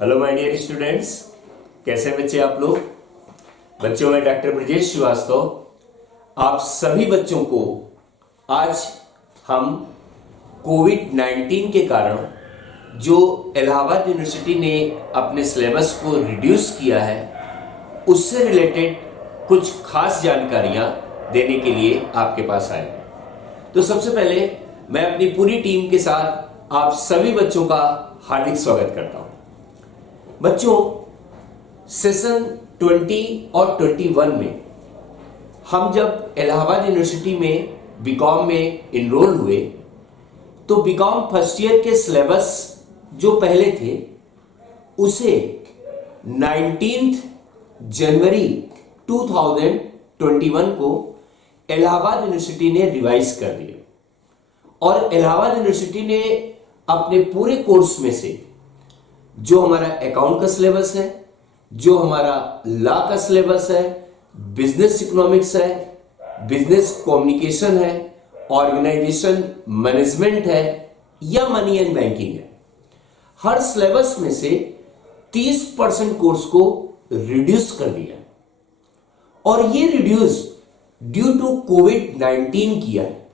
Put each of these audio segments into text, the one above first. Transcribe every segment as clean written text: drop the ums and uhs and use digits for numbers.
Hello my dear students, कैसे बच्चे आप लोग। बच्चों में डॉक्टर ब्रजेश श्रीवास्तव आप सभी बच्चों को आज हम कोविड-19 के कारण जो इलाहाबाद यूनिवर्सिटी ने अपने सिलेबस को रिड्यूस किया है उससे रिलेटेड कुछ खास जानकारियां देने के लिए आपके पास आए हैं। तो सबसे पहले मैं अपनी पूरी टीम के साथ आप सभी बच्चों का हार्दिक स्वागत करता हूं। बच्चों, सेशन 20 और 21 में हम जब इलाहाबाद यूनिवर्सिटी में बीकॉम में इनरोल हुए तो बीकॉम फर्स्ट ईयर के सिलेबस जो पहले थे उसे 19 जनवरी 2021 को इलाहाबाद यूनिवर्सिटी ने रिवाइज कर दिया और इलाहाबाद यूनिवर्सिटी ने अपने पूरे कोर्स में से जो हमारा अकाउंट का सिलेबस है, जो हमारा लॉ का सिलेबस है, बिजनेस इकोनॉमिक्स है, बिजनेस कम्युनिकेशन है, ऑर्गेनाइजेशन मैनेजमेंट है या मनी एंड बैंकिंग है, हर सिलेबस में से 30% कोर्स को रिड्यूस कर दिया और ये रिड्यूस ड्यू टू कोविड-19 किया है।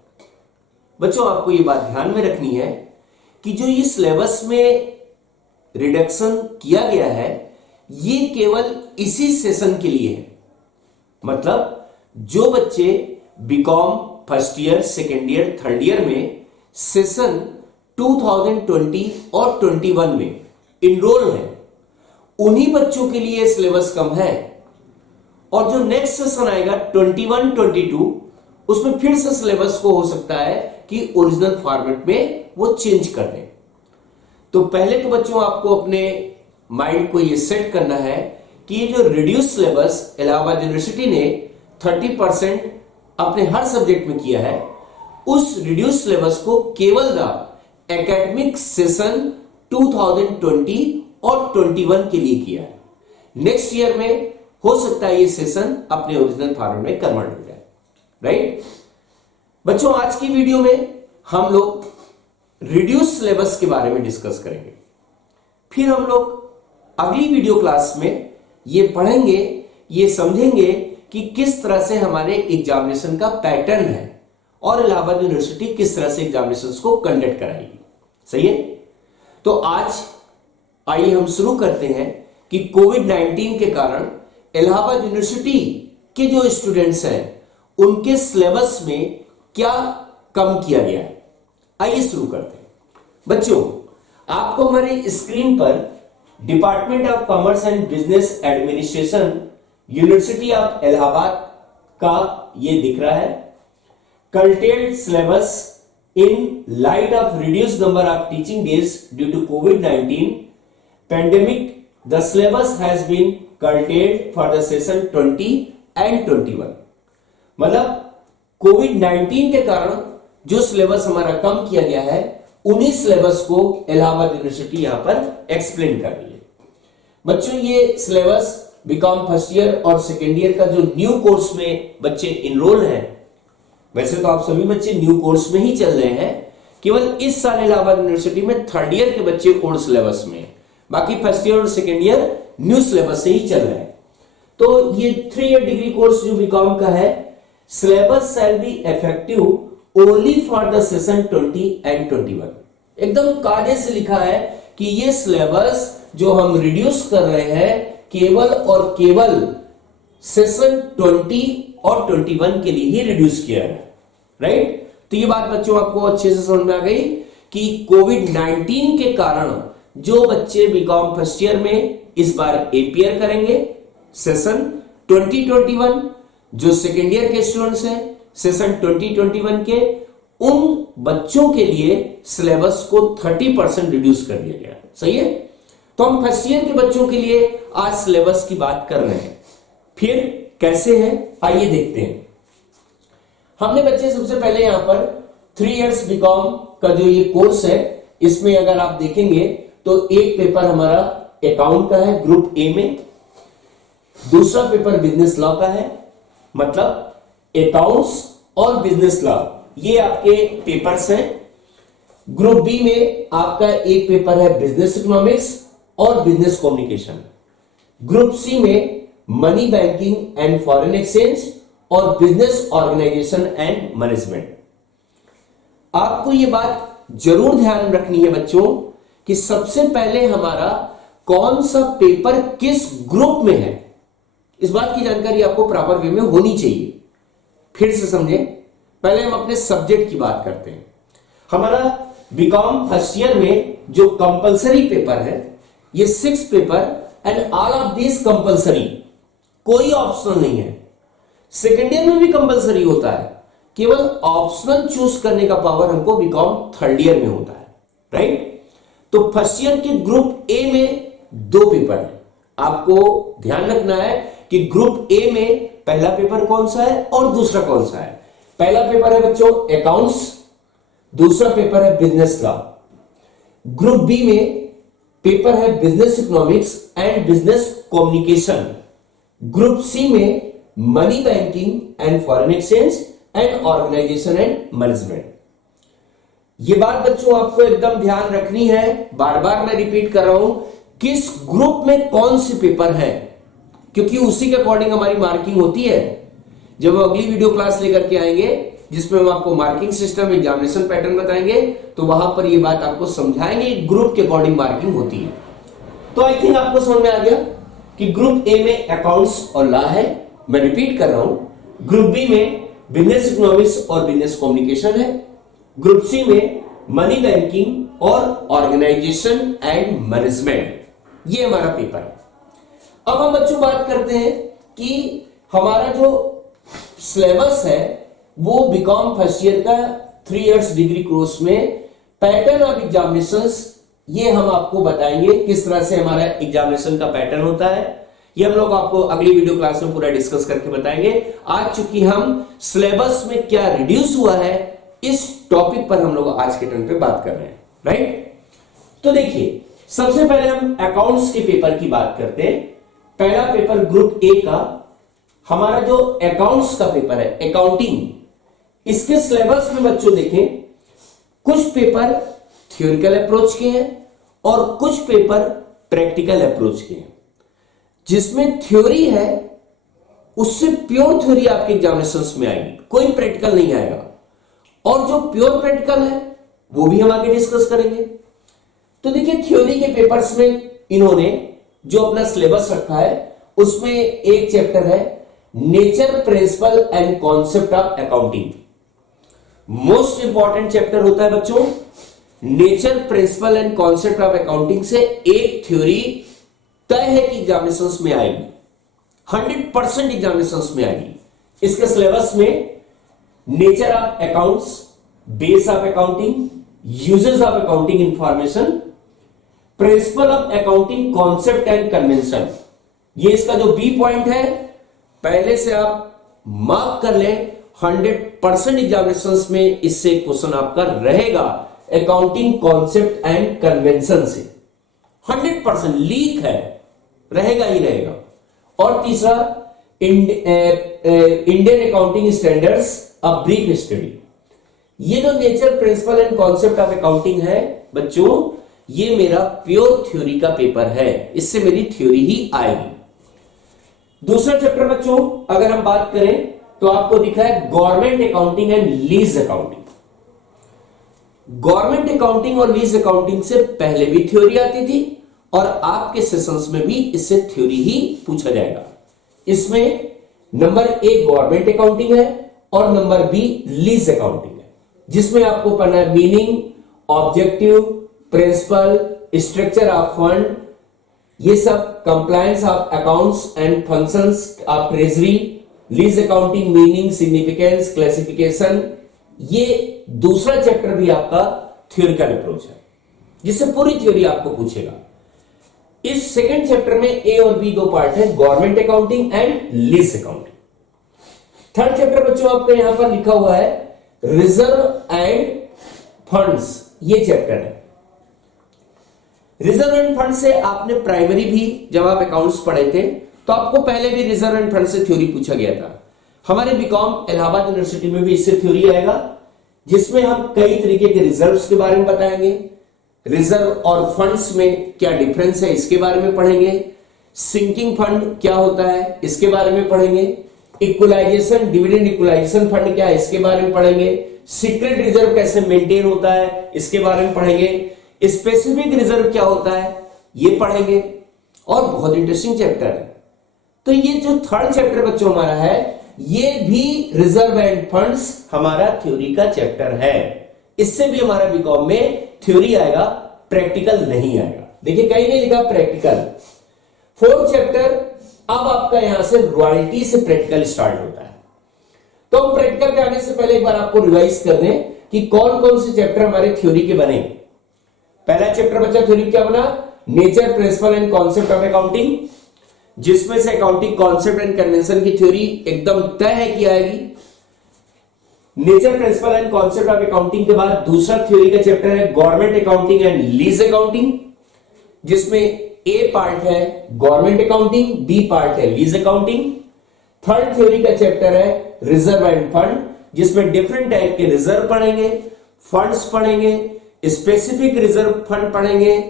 बच्चों, आपको ये बात ध्यान में रखनी है कि जो ये सिलेबस में रिडक्शन किया गया है ये केवल इसी सेशन के लिए है। मतलब जो बच्चे BCom first year, second year, third year session सेशन 2020 और 21 में इनरोल है उन्हीं बच्चों के लिए सिलेबस कम है और जो नेक्स्ट सेशन आएगा 21-22 उसमें फिर से सिलेबस को हो सकता है कि ओरिजिनल फॉर्मेट में वो चेंज कर दें। तो पहले तो बच्चों आपको अपने माइंड को ये सेट करना है कि ये जो रिड्यूस सिलेबस इलाहाबाद यूनिवर्सिटी ने 30% अपने हर सब्जेक्ट में किया है उस रिड्यूस सिलेबस को केवल द एकेडमिक सेशन 2020 और 21 के लिए किया है। नेक्स्ट ईयर में हो सकता है ये सेशन अपने ओरिजिनल फॉर्मेट में कन्वर्ट हो जाए। राइट बच्चों, आज की वीडियो में हम लोग रिड्यूस सिलेबस के बारे में डिस्कस करेंगे। फिर हम लोग अगली वीडियो क्लास में ये पढ़ेंगे, ये समझेंगे कि किस तरह से हमारे एग्जामिनेशन का पैटर्न है और इलाहाबाद यूनिवर्सिटी किस तरह से एग्जामिनेशंस को कंडक्ट कराएगी। सही है। तो आज आइए हम शुरू करते हैं कि कोविड-19 के कारण इलाहाबाद यूनिवर्सिटी के जो स्टूडेंट्स हैं उनके सिलेबस में क्या कम किया गया है। आइए शुरू करते हैं। बच्चों, आपको हमारे स्क्रीन पर department of commerce and business administration university of Allahabad का ये दिख रहा है। Curtailed syllabus in light of reduced number of teaching days due to कोविड-19 pandemic, the syllabus has been curtailed for the session 20 and 21। मतलब कोविड-19 के कारण जो सिलेबस हमारा कम किया गया है उन्हीं सिलेबस को इलाहाबाद यूनिवर्सिटी यहां पर एक्सप्लेन कर रही है। बच्चों, ये सिलेबस बीकॉम फर्स्ट ईयर और सेकेंड ईयर का जो न्यू कोर्स में बच्चे इनरोल हैं, वैसे तो आप सभी बच्चे न्यू कोर्स में ही चल रहे हैं, केवल इस साल इलाहाबाद यूनिवर्सिटी में थर्ड ईयर के बच्चे ओल्ड सिलेबस में, बाकी फर्स्ट ईयर और सेकेंड ईयर न्यू सिलेबस से ही चल रहे हैं। तो ये 3 ईयर डिग्री कोर्स जो बीकॉम का है, syllabus shall be effective only for the session 20 and 21। एकदम कायदे से लिखा है कि ये सिलेबस जो हम रिड्यूस कर रहे हैं केवल और केवल सेशन 20 और 21 के लिए ही रिड्यूस किया है। राइट। तो ये बात बच्चों आपको अच्छे से समझ में आ गई कि कोविड-19 के कारण जो बच्चे बीकॉम फर्स्ट ईयर में इस बार एपीयर करेंगे सेशन 2021, जो सेकेंड ईयर के स्टूडेंट्स हैं सेशन 2021 के, उन बच्चों के लिए सिलेबस को 30% रिड्यूस कर दिया गया। सही है। तो हम फर्स्ट ईयर के बच्चों के लिए आज सिलेबस की बात कर रहे हैं। फिर कैसे है आइए देखते हैं। हमने बच्चे सबसे पहले यहां पर 3 इयर्स बीकॉम का जो ये कोर्स है इसमें अगर आप देखेंगे तो एक पेपर हमारा अकाउंट का है ग्रुप ए में, दूसरा पेपर बिजनेस लॉ का है। मतलब अकाउंट्स और बिजनेस लॉ ये आपके पेपर्स हैं। ग्रुप बी में आपका एक पेपर है बिजनेस इकोनॉमिक्स और बिजनेस कम्युनिकेशन। ग्रुप सी में money banking and foreign exchange और बिजनेस ऑर्गेनाइजेशन एंड मैनेजमेंट। आपको यह बात जरूर ध्यान रखनी है बच्चों कि सबसे पहले हमारा कौन सा पेपर किस ग्रुप में है, इस बात की जानकारी आपको प्रॉपर वे में होनी चाहिए। फिर से समझे, पहले हम अपने सब्जेक्ट की बात करते हैं। हमारा बीकॉम फर्स्ट ईयर में जो कंपलसरी पेपर है ये 6 paper and all of this compulsory, कोई ऑप्शनल नहीं है। सेकेंड ईयर में भी कंपलसरी होता है, केवल ऑप्शनल चूज करने का पावर हमको बीकॉम थर्ड ईयर में होता है, राइट। तो फर्स्ट ईयर के ग्रुप ए में 2 पेपर है। आपको ध्यान रखना है कि ग्रुप ए में पहला पेपर कौन सा है और दूसरा कौन सा है। पहला पेपर है बच्चों अकाउंट्स, दूसरा पेपर है बिजनेस लॉ। ग्रुप बी में पेपर है business economics and business communication. Group C में money banking and foreign exchange and organisation and management. ये बात बच्चों आपको एकदम ध्यान रखनी है, बार बार मैं रिपीट कर रहा हूं, किस ग्रुप में कौन से पेपर है, क्योंकि उसी के अकॉर्डिंग हमारी मार्किंग होती है। जब हम अगली वीडियो क्लास लेकर के आएंगे जिसमें हम आपको मार्किंग सिस्टम, एग्जामिनेशन पैटर्न बताएंगे, तो वहां पर ये बात आपको समझाएंगे ग्रुप के अकॉर्डिंग मार्किंग होती है। तो आई थिंक आपको समझ में आ गया कि ग्रुप ए में अकाउंट्स और लॉ है। मैं रिपीट कर रहा हूं, ग्रुप बी में बिजनेस इकोनॉमिक्स और बिजनेस कम्युनिकेशन है। ग्रुप सी में मनी बैंकिंग और ऑर्गेनाइजेशन एंड मैनेजमेंट, ये हमारा पेपर है। अब हम बच्चों बात करते हैं कि हमारा जो सिलेबस है वो बीकॉम फर्स्ट ईयर का 3 इयर्स डिग्री कोर्स में पैटर्न ऑफ एग्जामिनेशंस, ये हम आपको बताएंगे किस तरह से हमारा एग्जामिनेशन का पैटर्न होता है। ये हम लोग आपको अगली वीडियो क्लास में पूरा डिस्कस करके बताएंगे। आज चूंकि हम सिलेबस में क्या रिड्यूस हुआ है इस टॉपिक पर हम लोग आज के टर्न पे बात कर रहे हैं, राइट। तो देखिए, सबसे पहले हम अकाउंट्स के पेपर की बात करते हैं। पहला पेपर ग्रुप ए का हमारा जो अकाउंट्स का पेपर है, अकाउंटिंग, इसके सिलेबस में बच्चों देखें, कुछ पेपर थ्योरिकल अप्रोच के हैं और कुछ पेपर प्रैक्टिकल अप्रोच के हैं। जिसमें थ्योरी है उससे प्योर थ्योरी आपके एग्जामिनेशंस में आएगी, कोई प्रैक्टिकल नहीं आएगा। और जो प्योर प्रैक्टिकल है वो भी हम आगे डिस्कस करेंगे। तो देखिए, थ्योरी के पेपर्स में इन्होंने जो अपना सिलेबस रखा है उसमें एक चैप्टर है nature, principle and concept of accounting. Most important chapter होता है बच्चों। Nature, principle and concept of accounting से एक थ्योरी तय है कि एग्जामिनेशंस में आएगी, 100% एग्जामिनेशंस में आएगी। इसके सिलेबस में nature of accounts, base of accounting, uses of accounting information, principle of accounting, concept and convention, ये इसका जो बी पॉइंट है पहले से आप मार्क कर लें। 100% एग्जामिनेशंस में इससे क्वेश्चन आपका रहेगा अकाउंटिंग कॉन्सेप्ट एंड कन्वेंशन से, 100% लीक है, रहेगा ही रहेगा। और तीसरा Indian accounting standards a brief study. ये जो nature, principle and concept of accounting है बच्चों, ये मेरा प्योर थ्योरी का पेपर है, इससे मेरी थ्योरी ही आएगी। दूसरा चैप्टर बच्चों अगर हम बात करें तो आपको दिखा है government accounting and lease accounting. Government accounting और लीज अकाउंटिंग से पहले भी थ्योरी आती थी और आपके सेशंस में भी इससे थ्योरी ही पूछा जाएगा। इसमें नंबर 1 गवर्नमेंट अकाउंटिंग है और नंबर बी लीज अकाउंटिंग है, जिसमें आपको पढ़ना है meaning, objective, principle, structure of fund, ये सब, compliance of accounts and functions of treasury, lease accounting, meaning, significance, classification. ये दूसरा चैप्टर भी आपका थ्योरिकल अप्रोच है जिससे पूरी थ्योरी आपको पूछेगा। इस सेकंड चैप्टर में ए और बी 2 पार्ट है, government accounting and lease accounting. Third chapter बच्चों आपका यहां पर लिखा हुआ है रिजर्व एंड फंड्स, ये चैप्टर है। रिजर्व एंड फंड से आपने प्राइमरी भी जब आप अकाउंट्स पढ़े थे तो आपको पहले भी रिजर्व एंड फंड से थ्योरी पूछा गया था। हमारे बीकॉम इलाहाबाद यूनिवर्सिटी में भी इससे थ्योरी आएगा, जिसमें हम कई तरीके के रिजर्व्स के बारे में बताएंगे, रिजर्व और फंड्स में क्या डिफरेंस है इसके बारे में पढ़ेंगे। सिंकिंग फंड क्या होता है इसके बारे में पढ़ेंगे। इक्वलाइजेशन, डिविडेंड इक्वलाइजेशन फंड क्या है इसके बारे में पढ़ेंगे। सीक्रेट रिजर्व कैसे मेंटेन होता है इसके बारे में पढ़ेंगे। स्पेसिफिक रिजर्व क्या होता है ये पढ़ेंगे और बहुत इंटरेस्टिंग चैप्टर है। तो ये जो थर्ड चैप्टर बच्चों हमारा है ये भी रिजर्व एंड फंड्स हमारा थ्योरी का चैप्टर है। इससे भी हमारा बीकॉम में थ्योरी आएगा, प्रैक्टिकल नहीं आएगा। देखिए कहीं नहीं लिखा प्रैक्टिकल। फोर्थ चैप्टर अब आपका यहां से रॉयल्टी से प्रैक्टिकल स्टार्ट होता है। तो हम प्रैक्टिकल पे आने से पहले एक बार आपको रिवाइज कर दें कि कौन कौन से चैप्टर हमारे थ्योरी के बने। पहला चैप्टर बच्चा थ्योरी क्या बना, nature, principle and concept of accounting, जिसमें से अकाउंटिंग कॉन्सेप्ट एंड कन्वेंशन की थ्योरी एकदम तय है कि आएगी। Nature, principle and concept of accounting के बाद दूसरा थ्योरी का चैप्टर है government accounting and lease accounting, जिसमें ए पार्ट है गवर्नमेंट अकाउंटिंग, बी पार्ट है लीज अकाउंटिंग। थर्ड थ्योरी का चैप्टर है रिजर्व एंड फंड, जिसमें डिफरेंट टाइप के रिजर्व पढ़ेंगे, फंड्स पढ़ेंगे, स्पेसिफिक रिजर्व फंड पढ़ेंगे,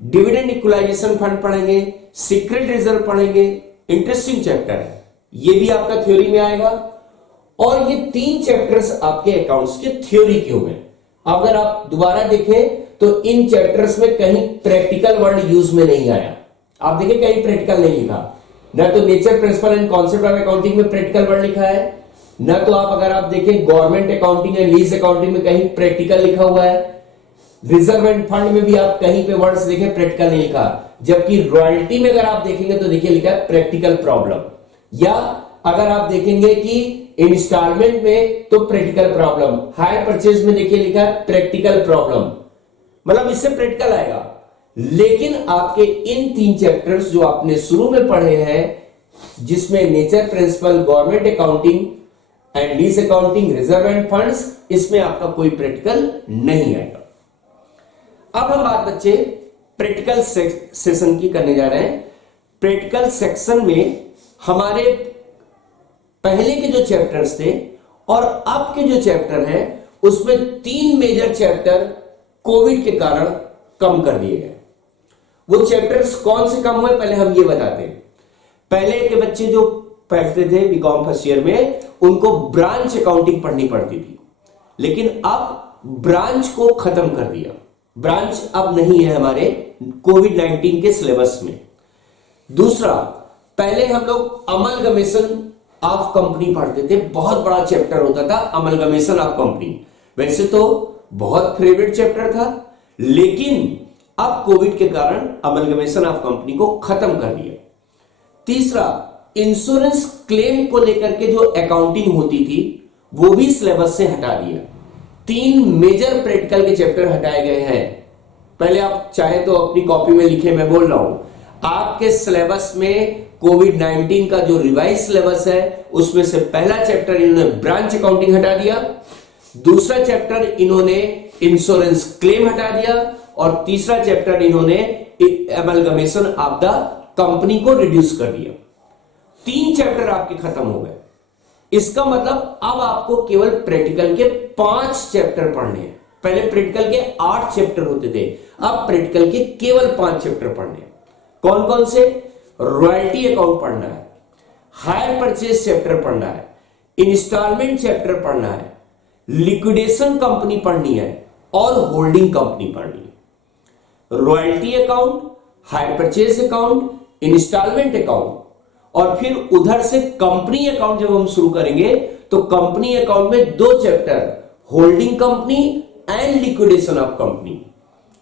डिविडेंड इक्वलाइजेशन फंड पढ़ेंगे, सीक्रेट रिजर्व पढ़ेंगे। इंटरेस्टिंग चैप्टर है, ये भी आपका थ्योरी में आएगा। और ये तीन चैप्टर्स आपके अकाउंट्स के थ्योरी के हुए। अगर आप दोबारा देखें तो इन चैप्टर्स में कहीं प्रैक्टिकल वर्ड यूज में नहीं आया। आप देखिए कहीं प्रैक्टिकल नहीं लिखा, ना तो nature, principle and concept of accounting में प्रैक्टिकल वर्ड लिखा है, ना तो आप अगर आप देखें government accounting and lease accounting में कहीं प्रैक्टिकल लिखा हुआ है। रिजर्व एंड फंड में भी आप कहीं पे वर्ड्स देखें प्रैक्टिकल नहीं लिखा। जबकि रॉयल्टी में अगर आप देखेंगे तो देखिए लिखा है प्रैक्टिकल प्रॉब्लम, या अगर आप देखेंगे कि इंस्टॉलमेंट में तो प्रैक्टिकल प्रॉब्लम, हायर परचेज में देखिए लिखा है प्रैक्टिकल प्रॉब्लम, मतलब इससे प्रैक्टिकल आएगा। लेकिन आपके इन तीन चैप्टर्स जो आपने शुरू में पढ़े हैं, जिसमें nature, principle, government accounting and lease accounting, reserve and funds, इसमें आपका कोई प्रैक्टिकल नहीं आएगा। अब हम बात बच्चे प्रैक्टिकल सेशन की करने जा रहे हैं। प्रैक्टिकल सेक्शन में हमारे पहले के जो चैप्टर्स थे और अब के जो चैप्टर हैं उसमें तीन मेजर चैप्टर कोविड के कारण कम कर दिए गए। वो चैप्टर्स कौन से कम हुए पहले हम ये बताते हैं। पहले के बच्चे जो पढ़ते थे बीकॉम फर्स्ट ईयर में, उनको ब्रांच अकाउंटिंग पढ़नी पड़ती थी, लेकिन अब ब्रांच को खत्म कर दिया। ब्रांच अब नहीं है हमारे कोविड-19 के सिलेबस में। दूसरा, पहले हम लोग अमलगमेशन ऑफ कंपनी पढ़ते थे, बहुत बड़ा चैप्टर होता था अमलगमेशन ऑफ कंपनी। वैसे तो बहुत फेवरेट चैप्टर था, लेकिन अब कोविड के कारण अमलगमेशन ऑफ कंपनी को खत्म कर दिया। तीसरा, इंश्योरेंस क्लेम को लेकर के जो अकाउंटिंग होती थी वो भी सिलेबस से हटा दिया। तीन मेजर प्रैक्टिकल के चैप्टर हटाए गए हैं। पहले आप चाहे तो अपनी कॉपी में लिखे, मैं बोल रहा हूं आपके सिलेबस में कोविड-19 का जो रिवाइज सिलेबस है उसमें से पहला चैप्टर इन्होंने ब्रांच अकाउंटिंग हटा दिया, दूसरा चैप्टर इन्होंने इंश्योरेंस क्लेम हटा दिया, और तीसरा चैप्टर इन्होंने अमलगमेशन ऑफ द कंपनी को रिड्यूस कर दिया। तीन चैप्टर आपके खत्म हो गए। इसका मतलब अब आपको केवल प्रैक्टिकल के 5 चैप्टर पढ़ने हैं। पहले प्रैक्टिकल के 8 चैप्टर होते थे, अब प्रैक्टिकल के केवल 5 चैप्टर पढ़ने हैं। कौन कौन से? रॉयल्टी अकाउंट पढ़ना है, हायर परचेज चैप्टर पढ़ना है, इंस्टॉलमेंट चैप्टर पढ़ना है, लिक्विडेशन कंपनी पढ़नी है और होल्डिंग कंपनी पढ़नी है। Royalty account, hire purchase account, instalment account, और फिर उधर से कंपनी अकाउंट जब हम शुरू करेंगे तो कंपनी अकाउंट में 2 chapter, holding company and liquidation of company.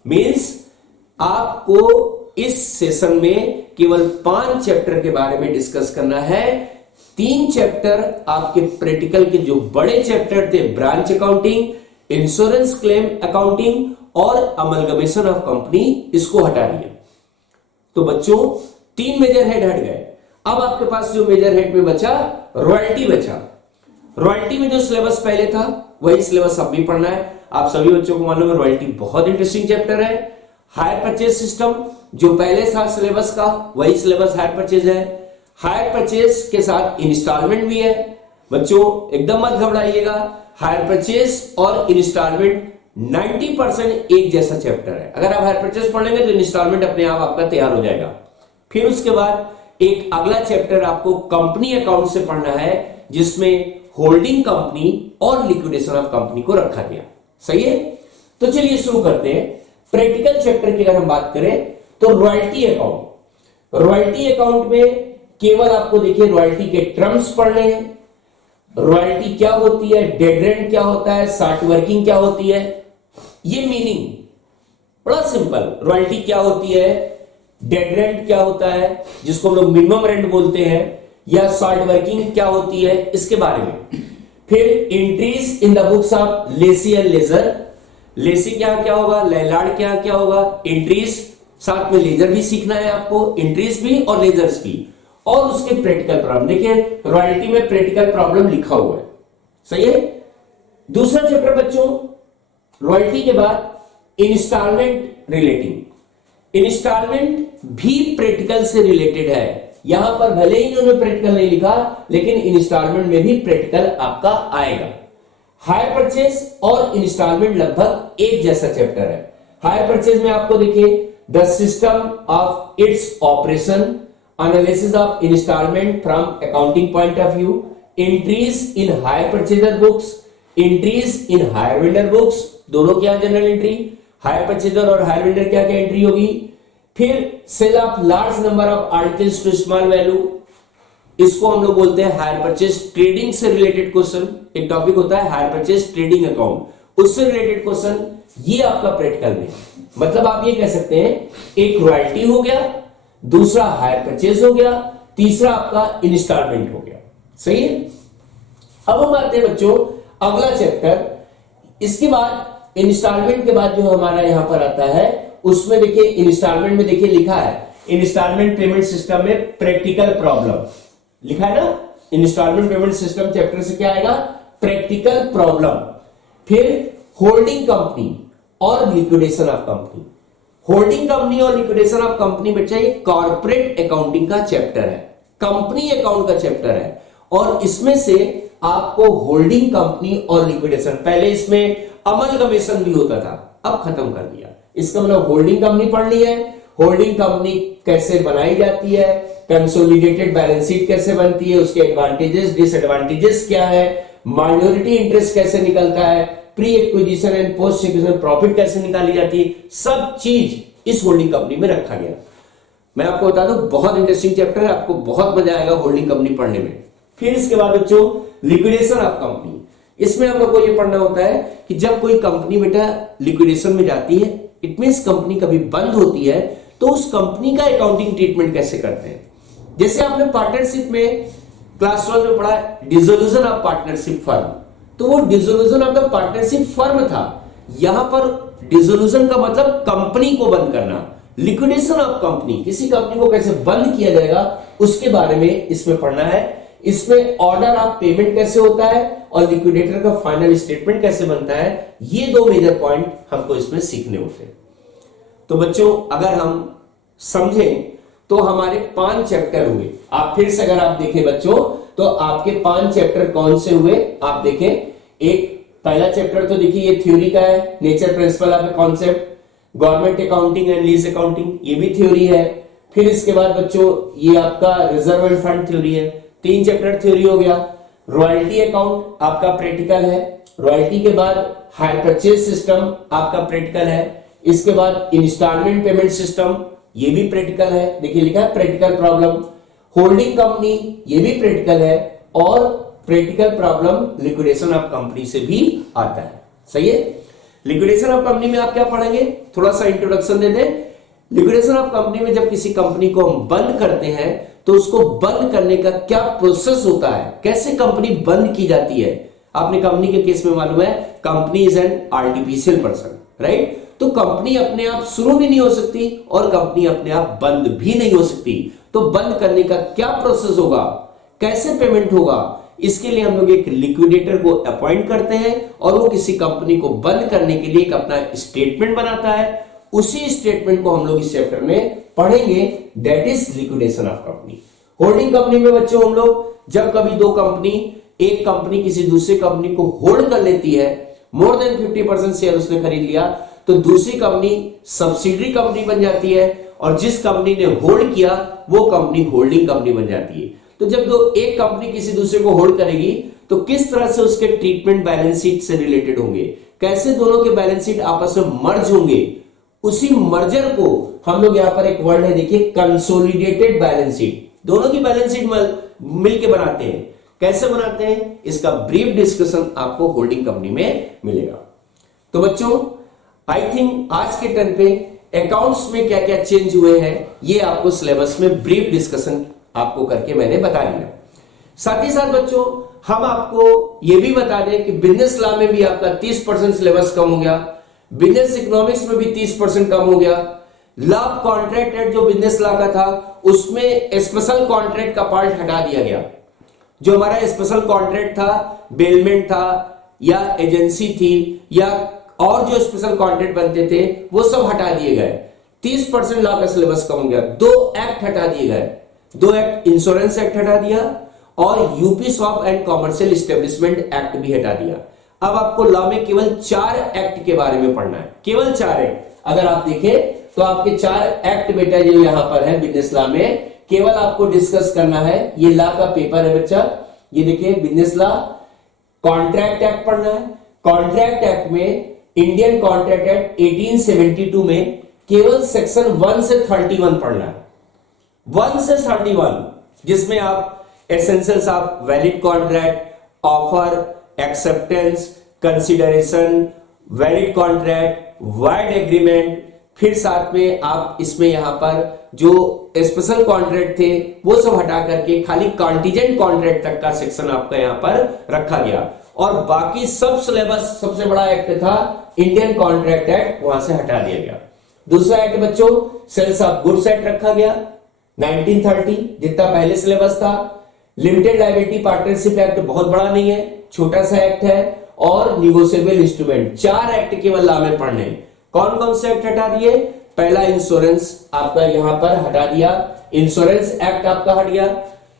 Means आपको इस सेशन में केवल 5 चैप्टर के बारे में डिस्कस करना है। 3 चैप्टर आपके प्रैक्टिकल के जो बड़े चैप्टर थे, branch accounting, insurance claim accounting और अमलगमेशन ऑफ कंपनी, इसको हटा दिया। तो बच्चों 3 मेजर हेड हट गए। अब आपके पास जो मेजर हेड में बचा, रॉयल्टी बचा। रॉयल्टी में जो सिलेबस पहले था वही सिलेबस अब भी पढ़ना है। आप सभी बच्चों को मालूम है रॉयल्टी बहुत इंटरेस्टिंग चैप्टर है। हायर परचेज सिस्टम जो पहले था सिलेबस का, वही सिलेबस हायर परचेज है। हायर परचेज के साथ इंस्टॉलमेंट भी है। बच्चों एकदम मत घबराइएगा, हायर परचेज और इंस्टॉलमेंट 90% एक जैसा चैप्टर है। अगर आप हायर परचेज पढ़ लेंगे तो इंस्टॉलमेंट अपने आप आपका तैयार हो जाएगा। फिर उसके बाद एक अगला चैप्टर आपको कंपनी अकाउंट से पढ़ना है, जिसमें होल्डिंग कंपनी और लिक्विडेशन ऑफ कंपनी को रखा गया। सही है, तो चलिए शुरू करते हैं। प्रैक्टिकल चैप्टर की अगर हम बात करें तो रॉयल्टी अकाउंट। रॉयल्टी अकाउंट में केवल आपको देखिए रॉयल्टी के टर्म्स पढ़ने हैं। रॉयल्टी क्या होती है, डेड रेंट क्या होता है, शॉर्ट वर्किंग क्या होती है, ये मीनिंग बड़ा सिंपल। रॉयल्टी क्या होती है, डेड रेंट क्या होता है जिसको हम लोग मिनिमम रेंट बोलते हैं, या शॉर्ट वर्किंग क्या होती है, इसके बारे में। फिर entries in the books of lessee and lessor. Lessee क्या क्या होगा, लैंडलॉर्ड क्या क्या होगा, एंट्रीज, साथ में लेजर भी सीखना है आपको, एंट्रीज भी और लेजर्स भी, और उसके प्रैक्टिकल प्रॉब्लम। देखिए रॉयल्टी में प्रैक्टिकल प्रॉब्लम लिखा हुआ है। सही है। दूसरा चैप्टर बच्चों, रॉयल्टी के बाद इंस्टॉलमेंट रिलेटिंग। इंस्टॉलमेंट भी प्रैक्टिकल से रिलेटेड है। यहां पर भले ही इन्होंने प्रैक्टिकल नहीं लिखा, लेकिन इंस्टॉलमेंट में भी प्रैक्टिकल आपका आएगा। हायर परचेज और इंस्टॉलमेंट लगभग एक जैसा चैप्टर है। हायर परचेज में आपको देखिए the system of its operation, analysis of instalment from accounting point of view, entries in hire purchaser books, entries in hire vendor books, दोनों क्या जनरल एंट्री, हायर परचेजर और हायर वेंडर क्या क्या entry होगी। फिर sale of large number of articles to small value, इसको हम लोग बोलते हैं हायर परचेज ट्रेडिंग से रिलेटेड क्वेश्चन। एक टॉपिक होता है हायर परचेज ट्रेडिंग अकाउंट, उससे रिलेटेड क्वेश्चन ये आपका प्रैक्टिकल में। मतलब आप ये कह सकते हैं एक रॉयल्टी हो गया, दूसरा हायर परचेज हो गया, तीसरा आपका इंस्टॉलमेंट हो गया। सही है। अब हम आते हैं बच्चों अगला चैप्टर। इसके बाद इंस्टॉलमेंट के बाद जो हमारा यहां पर आता है, उसमें देखिए इंस्टॉलमेंट में देखिए लिखा है इंस्टॉलमेंट पेमेंट सिस्टम में प्रैक्टिकल प्रॉब्लम लिखा है ना। इंस्टॉलमेंट पेमेंट सिस्टम चैप्टर से क्या आएगा, प्रैक्टिकल प्रॉब्लम। फिर होल्डिंग कंपनी और liquidation of company. Holding company और लिक्विडेशन ऑफ कंपनी बच्चा ये कॉर्पोरेट अकाउंटिंग का चैप्टर है, कंपनी अकाउंट का चैप्टर है। और इसमें से आपको होल्डिंग कंपनी और लिक्विडेशन, पहले इसमें अमलगमेशन भी होता था, अब खत्म कर दिया। इसका मतलब होल्डिंग कंपनी पढ़नी है, होल्डिंग कंपनी कैसे बनाई जाती है, कंसोलिडेटेड बैलेंस शीट कैसे बनती है, उसके एडवांटेजेस डिसएडवांटेजेस क्या है, माइनॉरिटी इंटरेस्ट कैसे निकलता है, pre acquisition and post acquisition profit कैसे निकाली जाती है, सब चीज इस होल्डिंग कंपनी में रखा गया। मैं आपको बता दूं बहुत इंटरेस्टिंग चैप्टर है, आपको बहुत मजा आएगा होल्डिंग कंपनी पढ़ने में। फिर इसके बाद बच्चों लिक्विडेशन ऑफ कंपनी। इसमें हम लोग को यह पढ़ना होता है कि जब कोई कंपनी बेटा लिक्विडेशन में जाती है, इट मींस कंपनी कभी बंद होती है, तो उस कंपनी का अकाउंटिंग ट्रीटमेंट कैसे करते हैं। जैसे आपने पार्टनरशिप में क्लास 12 में पढ़ा डिसोल्यूशन ऑफ पार्टनरशिप फर्म, तो वो dissolution of the partnership firm था। यहां पर डिसोल्यूशन का मतलब कंपनी को बंद करना, लिक्विडेशन ऑफ कंपनी, किसी कंपनी को कैसे बंद किया जाएगा उसके बारे में इसमें पढ़ना है। इसमें ऑर्डर ऑफ पेमेंट कैसे होता है और लिक्विडेटर का फाइनल स्टेटमेंट कैसे बनता है, ये दो मेजर पॉइंट हमको इसमें सीखने होते हैं। तो बच्चों अगर हम समझें तो हमारे 5 चैप्टर हुए। आप फिर से अगर आप देखें बच्चों तो आपके 5 चैप्टर कौन से हुए, आप देखें। एक पहला चैप्टर तो देखिए ये थ्योरी का है, nature principle of a concept, government accounting and lease accounting, ये भी थ्योरी है। फिर इसके बाद बच्चों ये आपका रिजर्व एंड फंड थ्योरी है, 3 चैप्टर थ्योरी हो गया। रॉयल्टी अकाउंट आपका प्रैक्टिकल है। रॉयल्टी के बाद हायर परचेज सिस्टम आपका प्रैक्टिकल है। इसके बाद इंस्टॉलमेंट पेमेंट सिस्टम, ये भी प्रैक्टिकल है। देखिए लिखा है प्रैक्टिकल प्रॉब्लम। होल्डिंग कंपनी, ये भी प्रैक्टिकल है। और practical problem liquidation of company से भी आता है। सही है। लिक्विडेशन ऑफ कंपनी में आप क्या पढ़ेंगे, थोड़ा सा इंट्रोडक्शन दे दें। लिक्विडेशन ऑफ कंपनी में जब किसी कंपनी को हम बंद करते हैं तो उसको बंद करने का क्या प्रोसेस होता है, कैसे कंपनी बंद की जाती है। आपने कंपनी के केस में मालूम है company is an artificial person, right. तो कंपनी अपने आप शुरू भी नहीं हो सकती और कंपनी अपने आप बंद भी नहीं हो सकती। तो बंद करने का क्या प्रोसेस होगा, कैसे पेमेंट होगा, इसके लिए हम लोग एक लिक्विडेटर को अपॉइंट करते हैं और वो किसी कंपनी को बंद करने के लिए एक अपना स्टेटमेंट बनाता है। उसी स्टेटमेंट को हम लोग इस चैप्टर में पढ़ेंगे, that is liquidation of company. Holding company में बच्चों हम लोग जब कभी दो कंपनी, एक कंपनी किसी दूसरे कंपनी को होल्ड कर लेती है मोर देन 50% शेयर उसने खरीद लिया, तो दूसरी कंपनी सब्सिडरी कंपनी बन जाती है, और जिस कंपनी ने होल्ड किया वो कंपनी होल्डिंग कंपनी बन जाती है। तो जब एक कंपनी किसी दूसरे को होल्ड करेगी तो किस तरह से उसके ट्रीटमेंट बैलेंस शीट से रिलेटेड होंगे, कैसे दोनों के बैलेंस शीट आपस में मर्ज होंगे, उसी मर्जर को हम लोग यहां पर एक वर्ड है देखिए कंसोलिडेटेड बैलेंस शीट, दोनों की बैलेंस शीट मिलके बनाते हैं। कैसे बनाते हैं इसका ब्रीफ डिस्कशन आपको होल्डिंग कंपनी में मिलेगा। तो बच्चों आई थिंक आज के टर्न पे अकाउंट्स में क्या क्या चेंज हुए हैं ये आपको सिलेबस में ब्रीफ डिस्कशन आपको करके मैंने बता दिया। साथ ही साथ बच्चों हम आपको ये भी बता दें कि बिजनेस लॉ में भी आपका 30% सिलेबस कम हो गया, बिजनेस इकोनॉमिक्स में भी 30% कम हो गया, लॉ ऑफ कॉन्ट्रैक्ट एक्ट जो बिजनेस लॉ का था उसमें स्पेशल कॉन्ट्रैक्ट का पार्ट हटा दिया गया। जो हमारा स्पेशल कॉन्ट्रैक्ट था, बेलमेंट था या एजेंसी थी या और जो स्पेशल कॉन्ट्रैक्ट बनते थे वो सब हटा दिए गए। 30% लॉ का सिलेबस कम हो गया। 2 एक्ट हटा दिए गए, 2 एक्ट, इंश्योरेंस एक्ट हटा दिया और UP shop and commercial establishment act भी हटा दिया। अब आपको लॉ में केवल 4 एक्ट के बारे में पढ़ना है, केवल 4 एक्ट। अगर आप देखें तो आपके 4 एक्ट बेटा जो यहां पर है बिजनेस लॉ में, केवल आपको डिस्कस करना है। ये लॉ का पेपर है बच्चा, ये देखिए बिजनेस लॉ, कॉन्ट्रैक्ट एक्ट पढ़ना है। कॉन्ट्रैक्ट एक्ट में इंडियन कॉन्ट्रैक्ट एक्ट 1872 में केवल सेक्शन 1 से 31 पढ़ना है, 1 से 31, जिसमें आप essentials of valid contract, offer, acceptance, consideration, valid contract, wide agreement, फिर साथ में आप इसमें यहां पर जो स्पेशल कॉन्ट्रैक्ट थे वो सब हटा करके खाली कॉन्टीजेंट कॉन्ट्रैक्ट तक का सेक्शन आपका यहां पर रखा गया। और बाकी सब सिलेबस, सबसे बड़ा एक्ट था इंडियन कॉन्ट्रैक्ट एक्ट, वहां से हटा दिया गया। दूसरा एक्ट बच्चों सेल्स ऑफ गुड्स एक्ट रखा गया 1930, जितना पहले सिलेबस था। लिमिटेड लायबिलिटी पार्टनरशिप एक्ट बहुत बड़ा नहीं है, छोटा सा एक्ट है। और निगोशिएबल इंस्ट्रूमेंट, 4 एक्ट केवल लॉ में पढ़ने। कौन कौन से एक्ट हटा दिए? पहला इंश्योरेंस आपका यहां पर हटा दिया, इंश्योरेंस एक्ट आपका हट गया।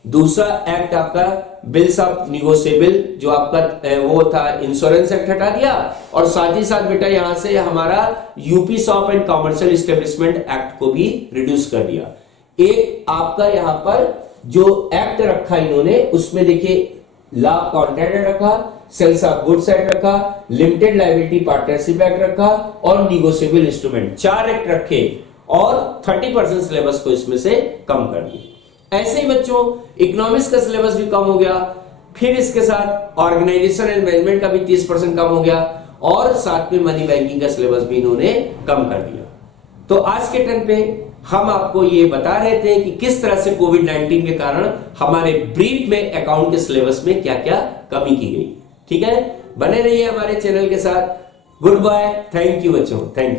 दूसरा एक्ट आपका बिल्स ऑफ निगोशिएबल जो आपका वो था इंश्योरेंस एक्ट हटा दिया, और साथ ही साथ बेटा यहां से हमारा UP shop and commercial establishment act को भी रिड्यूस कर दिया। एक आपका यहां पर जो एक्ट रखा इन्होंने उसमें देखिए लॉ ऑफ कॉन्ट्रैक्ट रखा, सेल्स ऑफ गुड्स एक्ट रखा, लिमिटेड लायबिलिटी पार्टनरशिप एक्ट रखा और निगोशिएबल इंस्ट्रूमेंट, 4 एक्ट रखे और 30% सिलेबस को इसमें से कम कर दिया। ऐसे ही बच्चों इकोनॉमिक्स का सिलेबस भी कम हो गया, फिर इसके साथ ऑर्गेनाइजेशन एंड मैनेजमेंट का भी 30% कम हो गया, और साथ में मनी बैंकिंग का सिलेबस भी इन्होंने कम कर दिया। तो आज के टर्न पे हम आपको ये बता रहे थे कि किस तरह से कोविड-19 के कारण हमारे ब्रीफ में अकाउंट के सिलेबस में क्या क्या कमी की गई। ठीक है, बने रहिए हमारे चैनल के साथ। गुड बाय, थैंक यू बच्चों, थैंक यू।